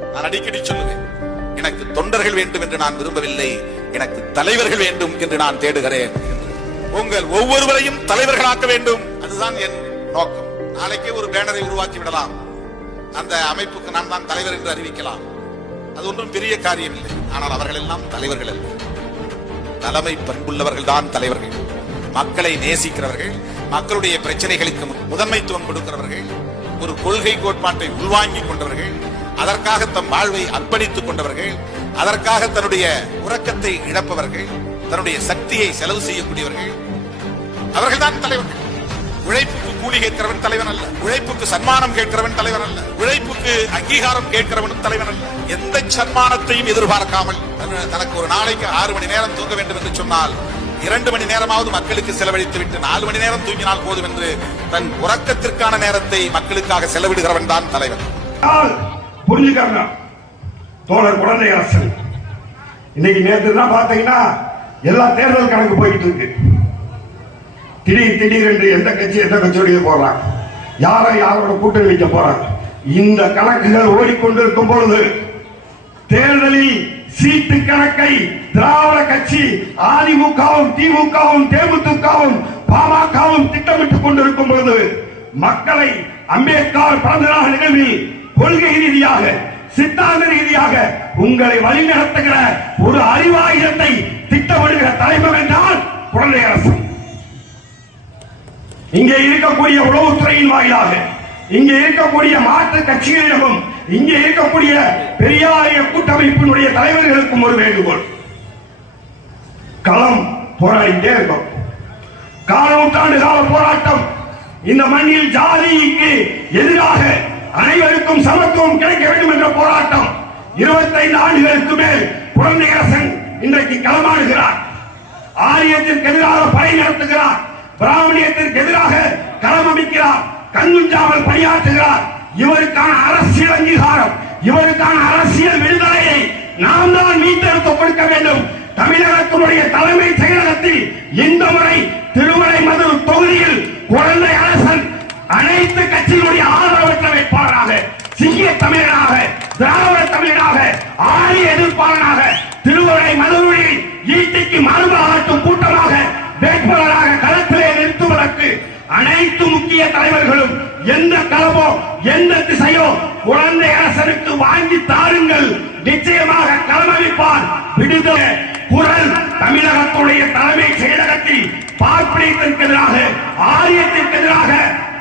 நான் அடிக்கடி சொல்லுவேன், எனக்கு தொண்டர்கள் வேண்டும் என்று நான் விரும்பவில்லை, எனக்கு தலைவர்கள் வேண்டும் என்று நான் தேடுகிறேன். உங்கள் ஒவ்வொருவரையும் தலைவர்களாக்க வேண்டும், அதுதான் என் நோக்கம். நாளைக்கே ஒரு பேனரை உருவாக்கி விடலாம், அந்த அமைப்புக்கு நான் தான் தலைவர் என்று அறிவிக்கலாம். அது ஒன்றும் பெரிய காரியம் இல்லை. ஆனால் அவர்கள் எல்லாம் தலைவர்கள் அல்ல. தலைமை பண்புள்ளவர்கள் தான் தலைவர்கள். மக்களை நேசிக்கிறவர்கள், மக்களுடைய பிரச்சனைகளுக்கு முதன்மைத்துவம் கொடுக்கிறவர்கள், ஒரு கொள்கை கோட்பாட்டை உள்வாங்கிக் கொண்டவர்கள், அதற்காக தம் வாழ்வை அர்ப்பணித்துக் கொண்டவர்கள், அதற்காக தன்னுடைய உறக்கத்தை இழப்பவர்கள், தன்னுடைய சக்தியை செலவு செய்யக்கூடியவர்கள், அவர்கள் தான் தலைவர்கள். உழைப்புக்கு கூலி கேட்கிறவன் தலைவன் அல்ல, உழைப்புக்கு சன்மானம் கேட்கிறவன் தலைவன் அல்ல, உழைப்புக்கு அங்கீகாரம் கேட்கிறவனும் தலைவன் அல்ல. எந்த சன்மானத்தையும் எதிர்பார்க்காமல் தனக்கு ஒரு நாளைக்கு 6 மணி நேரம் தூங்க வேண்டும் என்று சொன்னால் 2 மணி நேரமாவது மக்களுக்கு செலவழித்து விட்டு 4 மணி நேரம் தூங்கினால் போதும் என்று தன் உறக்கத்திற்கான நேரத்தை மக்களுக்காக செலவிடுகிறவன் தான் தலைவன். புரிஞ்சுக்காங்க தோழர் குழந்தையரசன். இன்னைக்கு நேற்று தான் பாத்தீங்கன்னா எல்லா தேர்தல் கணக்கு போயிட்டு இருக்கு. திடீர் என்று எந்த கட்சியோட போறாங்க, யாரோட கூட்டணி வைக்க போறாங்க. இந்த கணக்குகள் ஓடிக்கொண்டிருக்கும் பொழுது தேர்தலில் சீட்டு கணக்கை திராவிட கட்சி அதிமுகவும் திமுகவும் தேமுதிகவும் பாமகவும் திட்டமிட்டுக் கொண்டிருக்கும் பொழுது மக்களை அம்பேத்கர் பிறந்த நாள் நிகழ்வில் கொள்கை ரீதியாக சித்தாந்த ரீதியாக உங்களை வழிநடத்துகிற ஒரு அறிவாயுதத்தை திட்டமிடுகிற தலைவர் என்றால் குழந்தையரசன். இங்கே இருக்கக்கூடிய உளவுத்துறையின் வாயிலாக, இங்கே இருக்கக்கூடிய மாற்று கட்சிகளிடமும், இங்கே இருக்கக்கூடிய பெரியாரிய கூட்டமைப்பினுடைய தலைவர்களுக்கும் ஒரு வேண்டுகோள். களம் போராடிட்டே இருக்கும். காலூற்றாண்டு கால போராட்டம். இந்த மண்ணில் ஜாதிக்கு எதிராக அனைவருக்கும் சமத்துவம் கிடைக்க வேண்டும் என்ற போராட்டம் 25 ஆண்டுகளுக்கு மேல் குழந்தையரசன் இன்றைக்கு களமாடுகிறார். ஆரியத்திற்கு எதிராக படை நடத்துகிறார், பிராமணியத்திற்கு எதிராக களம் அமைக்கிறார், கண்ணுஞ்சாமல் பணியாற்றுகிறார். இவருக்கான அரசியல் அங்கீகாரம், இவருக்கான அரசியல் விடுதலையை நாம் தான் மீட்டெடுத்து கொடுக்க வேண்டும். தமிழகத்தினுடைய தலைமை செயலகத்தில் இந்த முறை திருமலைமதுரை தொகுதியில் குழந்தையரசன் அனைத்து கட்சிகளுடைய ஆதரவற்ற வேட்பாளராக, சிங்கிய தமிழனாக, திராவிட தமிழனாக, ஆரிய எதிர்ப்பாளனாக, திருமலைமதுரையில் ஈட்டிக்கு மறுபாகட்டும் கூட்டமாக வேட்பாளராக களத்திலே நிறுத்துவதற்கு அனைத்து முக்கிய தலைவர்களும் எந்த களமோ எந்த திசையோ குழந்தையரசனுக்கு வாங்கி தாருங்கள். நிச்சயமாக களமளிப்பார். விடுதலை குரல் தமிழகத்துடைய தலைமை செயலகத்தில் பார்ப்பனியத்திற்கு எதிராக, ஆரியத்திற்கு எதிராக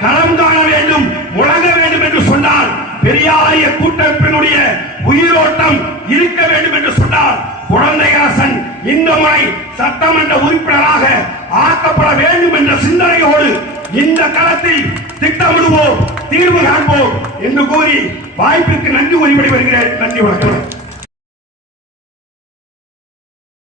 களம் காண வேண்டும், முழங்க வேண்டும் என்று சொன்னால், பெரியாரிய கூட்டமைப்பினுடைய உயிரோட்டம் இருக்க வேண்டும் என்று சொன்னால், குழந்தையரசன் இந்த முறை சட்டமன்ற உறுப்பினராக ஆக்கப்பட வேண்டும் என்ற சிந்தனையோடு இந்த களத்தில் திட்டமிடுவோம், தீர்வு காண்போம் என்று கூறி வாய்ப்பிற்கு நன்றி கூறி விடைபெறுகிறேன். நன்றி, வணக்கம்.